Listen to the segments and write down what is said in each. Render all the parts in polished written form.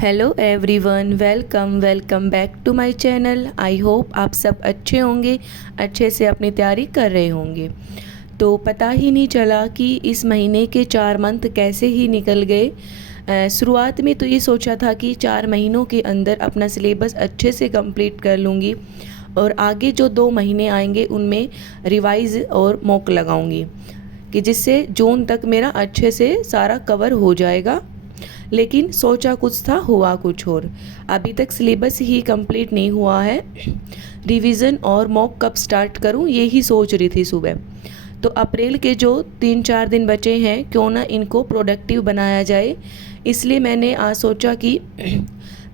Hello everyone, welcome back to my channel. I hope आप सब अच्छे होंगे, अच्छे से अपनी तैयारी कर रहे होंगे। तो पता ही नहीं चला कि इस महीने के 4 मंथ कैसे ही निकल गए। शुरुआत में तो ये सोचा था कि 4 महीनों के अंदर अपना सिलेबस अच्छे से कंप्लीट कर लूँगी और आगे जो 2 महीने आएंगे उनमें रिवाइज़ और मॉक लगाऊंगी कि जिससे जून तक मेरा अच्छे से सारा कवर हो जाएगा। लेकिन सोचा कुछ था, हुआ कुछ और। अभी तक सिलेबस ही कंप्लीट नहीं हुआ है। रिवीजन और मॉक कब स्टार्ट करूं ये ही सोच रही थी सुबह। तो अप्रैल के जो 3-4 दिन बचे हैं, क्यों ना इनको प्रोडक्टिव बनाया जाए। इसलिए मैंने आज सोचा कि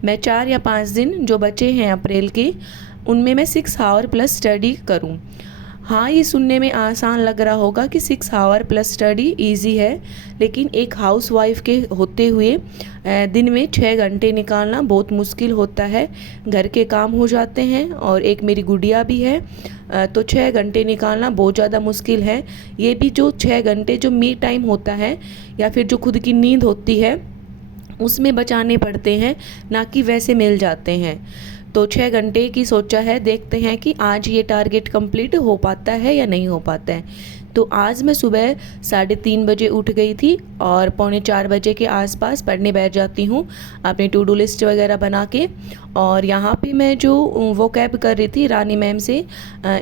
मैं 4 या 5 दिन जो बचे हैं अप्रैल के, उनमें मैं 6 आवर प्लस स्टडी करूं। हाँ, ये सुनने में आसान लग रहा होगा कि 6 आवर प्लस स्टडी इजी है, लेकिन एक हाउसवाइफ के होते हुए दिन में 6 घंटे निकालना बहुत मुश्किल होता है। घर के काम हो जाते हैं और एक मेरी गुड़िया भी है, तो 6 घंटे निकालना बहुत ज़्यादा मुश्किल है। ये भी जो 6 घंटे जो मी टाइम होता है या फिर जो खुद की नींद होती है उसमें बचाने पड़ते हैं, ना कि वैसे मिल जाते हैं। तो 6 घंटे की सोचा है, देखते हैं कि आज ये टारगेट कंप्लीट हो पाता है या नहीं हो पाता है। तो आज मैं सुबह 3:30 बजे उठ गई थी और 3:45 बजे के आसपास पढ़ने बैठ जाती हूँ अपनी टू डू लिस्ट वगैरह बना के। और यहाँ पे मैं जो वो कैब कर रही थी रानी मैम से,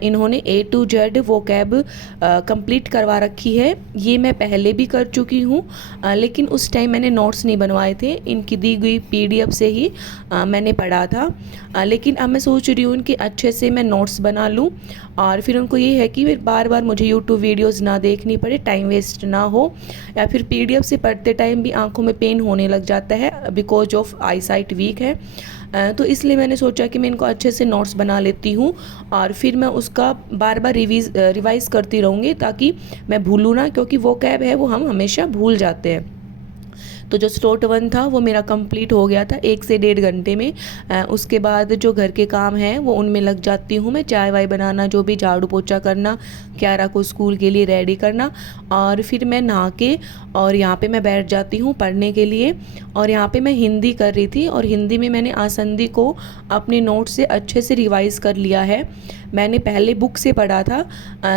इन्होंने A to Z वो कैब कंप्लीट करवा रखी है। ये मैं पहले भी कर चुकी हूँ, लेकिन उस टाइम मैंने नोट्स नहीं बनवाए थे, इनकी दी गई PDF से ही मैंने पढ़ा था। लेकिन अब मैं सोच रही हूँ कि अच्छे से मैं नोट्स बना लूँ और फिर उनको ये है कि बार बार मुझे यूट्यूब वीडियोस ना देखनी पड़े, टाइम वेस्ट ना हो, या फिर PDF से पढ़ते टाइम भी आंखों में पेन होने लग जाता है because of eyesight weak है। तो इसलिए मैंने सोचा कि मैं इनको अच्छे से नोट्स बना लेती हूँ और फिर मैं उसका बार बार रिवाइज़ करती रहूँगी ताकि मैं भूलूँ ना, क्योंकि वो कैब है वो हम हमेशा भूल जाते हैं। तो जो स्टोट 1 था वो मेरा कंप्लीट हो गया था 1 से 1.5 घंटे में। उसके बाद जो घर के काम हैं वो उनमें लग जाती हूँ मैं, चाय वाय बनाना, जो भी झाड़ू पोछा करना, क्यारा को स्कूल के लिए रेडी करना, और फिर मैं नहा के और यहाँ पे मैं बैठ जाती हूँ पढ़ने के लिए। और यहाँ पे मैं हिंदी कर रही थी और हिंदी में मैंने आसंदी को अपने नोट से अच्छे से रिवाइज़ कर लिया है। मैंने पहले बुक से पढ़ा था,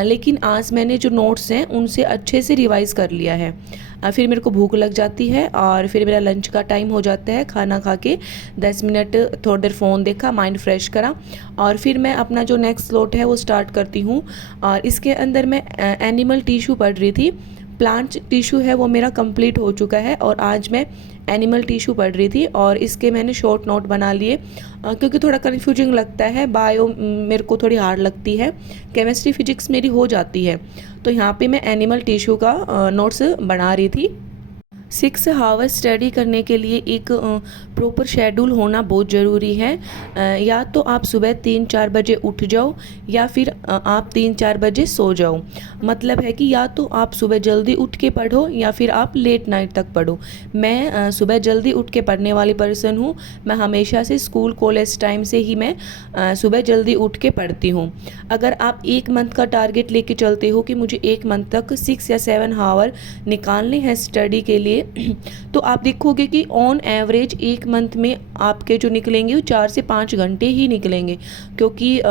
लेकिन आज मैंने जो नोट्स हैं उनसे अच्छे से रिवाइज़ कर लिया है। फिर मेरे को भूख लग जाती है और फिर मेरा लंच का टाइम हो जाता है। खाना खा के 10 मिनट थोड़ी देर फ़ोन देखा, माइंड फ्रेश करा और फिर मैं अपना जो नेक्स्ट स्लॉट है वो स्टार्ट करती हूँ। और इसके अंदर मैं एनिमल टिश्यू पढ़ रही थी। प्लांट टिश्यू है वो मेरा कंप्लीट हो चुका है और आज मैं एनिमल टिश्यू पढ़ रही थी और इसके मैंने शॉर्ट नोट बना लिए, क्योंकि थोड़ा कन्फ्यूजिंग लगता है। बायो मेरे को थोड़ी हार्ड लगती है, केमिस्ट्री फिजिक्स मेरी हो जाती है। तो यहाँ पे मैं एनिमल टिश्यू का नोट्स बना रही थी। 6 आवर स्टडी करने के लिए एक प्रॉपर शेड्यूल होना बहुत ज़रूरी है। या तो आप सुबह 3-4 बजे उठ जाओ या फिर आप 3-4 बजे सो जाओ। मतलब है कि या तो आप सुबह जल्दी उठ के पढ़ो या फिर आप लेट नाइट तक पढ़ो। मैं सुबह जल्दी उठ के पढ़ने वाली पर्सन हूँ। मैं हमेशा से स्कूल कॉलेज टाइम से ही मैं सुबह जल्दी उठ के पढ़ती हूँ। अगर आप 1 मंथ का टारगेट लेके चलते हो कि मुझे 1 मंथ तक 6 या 7 आवर निकालने हैं स्टडी के लिए, तो आप देखोगे कि ऑन एवरेज 1 मंथ में आपके जो निकलेंगे वो 4 से 5 घंटे ही निकलेंगे, क्योंकि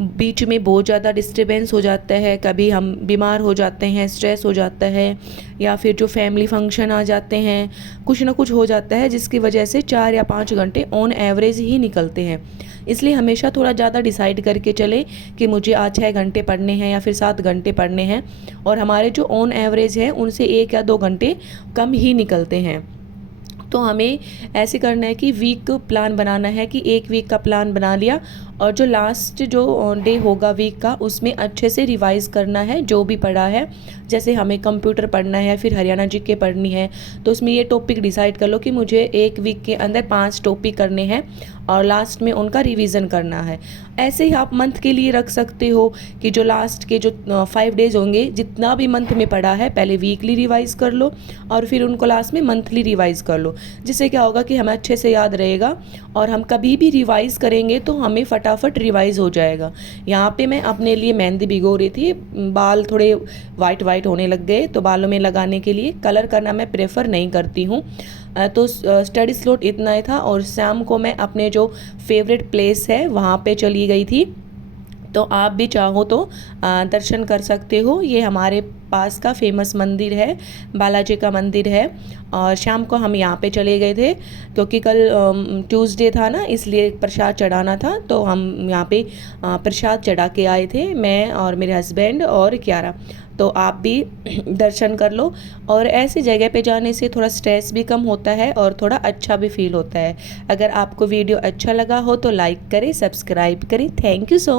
बीच में बहुत ज़्यादा डिस्टर्बेंस हो जाता है। कभी हम बीमार हो जाते हैं, स्ट्रेस हो जाता है, या फिर जो फैमिली फंक्शन आ जाते हैं, कुछ ना कुछ हो जाता है जिसकी वजह से 4 या 5 घंटे ऑन एवरेज ही निकलते हैं। इसलिए हमेशा थोड़ा ज़्यादा डिसाइड करके चले कि मुझे आज 6 घंटे पढ़ने हैं या फिर 7 घंटे पढ़ने हैं, और हमारे जो ऑन एवरेज है उनसे 1 या 2 घंटे कम ही निकलते हैं। तो हमें ऐसे करना है कि वीक प्लान बनाना है कि 1 वीक का प्लान बना लिया और जो लास्ट जो डे होगा वीक का उसमें अच्छे से रिवाइज़ करना है जो भी पढ़ा है। जैसे हमें कंप्यूटर पढ़ना है, फिर हरियाणा जीके पढ़नी है, तो उसमें ये टॉपिक डिसाइड कर लो कि मुझे 1 वीक के अंदर 5 टॉपिक करने हैं और लास्ट में उनका रिवीजन करना है। ऐसे ही आप मंथ के लिए रख सकते हो कि जो लास्ट के जो 5 डेज होंगे, जितना भी मंथ में पढ़ा है पहले वीकली रिवाइज़ कर लो और फिर उनको लास्ट में मंथली रिवाइज़ कर लो। जिससे क्या होगा कि हमें अच्छे से याद रहेगा और हम कभी भी रिवाइज़ करेंगे तो हमें फटाफट रिवाइज हो जाएगा। यहाँ पे मैं अपने लिए मेहंदी भिगो रही थी, बाल थोड़े वाइट वाइट होने लग गए, तो बालों में लगाने के लिए कलर करना मैं प्रेफर नहीं करती हूँ। तो स्टडी स्लॉट इतना ही था और शाम को मैं अपने जो फेवरेट प्लेस है वहाँ पे चली गई थी। तो आप भी चाहो तो दर्शन कर सकते हो। ये हमारे पास का फेमस मंदिर है, बालाजी का मंदिर है। और शाम को हम यहाँ पे चले गए थे क्योंकि कल ट्यूसडे था ना, इसलिए प्रसाद चढ़ाना था। तो हम यहाँ पे प्रसाद चढ़ा के आए थे, मैं और मेरे हस्बैंड और क्यारा। तो आप भी दर्शन कर लो। और ऐसी जगह पे जाने से थोड़ा स्ट्रेस भी कम होता है और थोड़ा अच्छा भी फील होता है। अगर आपको वीडियो अच्छा लगा हो तो लाइक करें, सब्सक्राइब करें। Thank you so